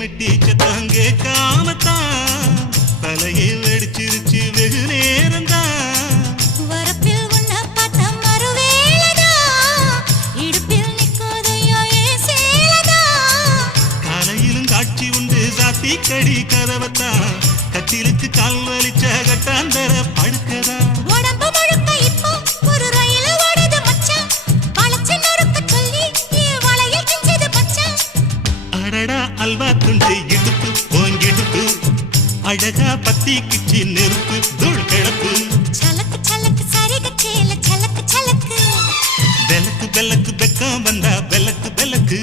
மெட்டி சத்தம் கேட்காமத்தான் தலையை வெடிச்சிருச்சு வெகு நேரம்தான். வரப்பில் உன்ன பார்த்த மறுவேளதா இடுப்பில் நிற்குதையோ ஏன் சேலதா. காலையிலும் காட்சி உண்டு சாத்தி கடி கதவத்தான் கட்டிலுக்கு கால் வலிச்ச கட்டாந்தர படுக்கதா. உடம்பு முழுக்க இப்போ ஒரு ரயில் ஓடுது மச்சான். வளைச்சு நொறுக்க சொல்லி என் வளையல் கிஞ்சது மச்சான். அடடா அல்வா துண்டு இடுப்பு போங்கிடுப்பு அழகா பத்தி கிச்சி நெருப்பு தூள் கிடப்பு. சலக்கு சலக்கு சரிக சேல சலக்கு சலக்கு பெலக்கு பெலக்கு பெக்கம் வந்தா பெலக்கு பெலக்கு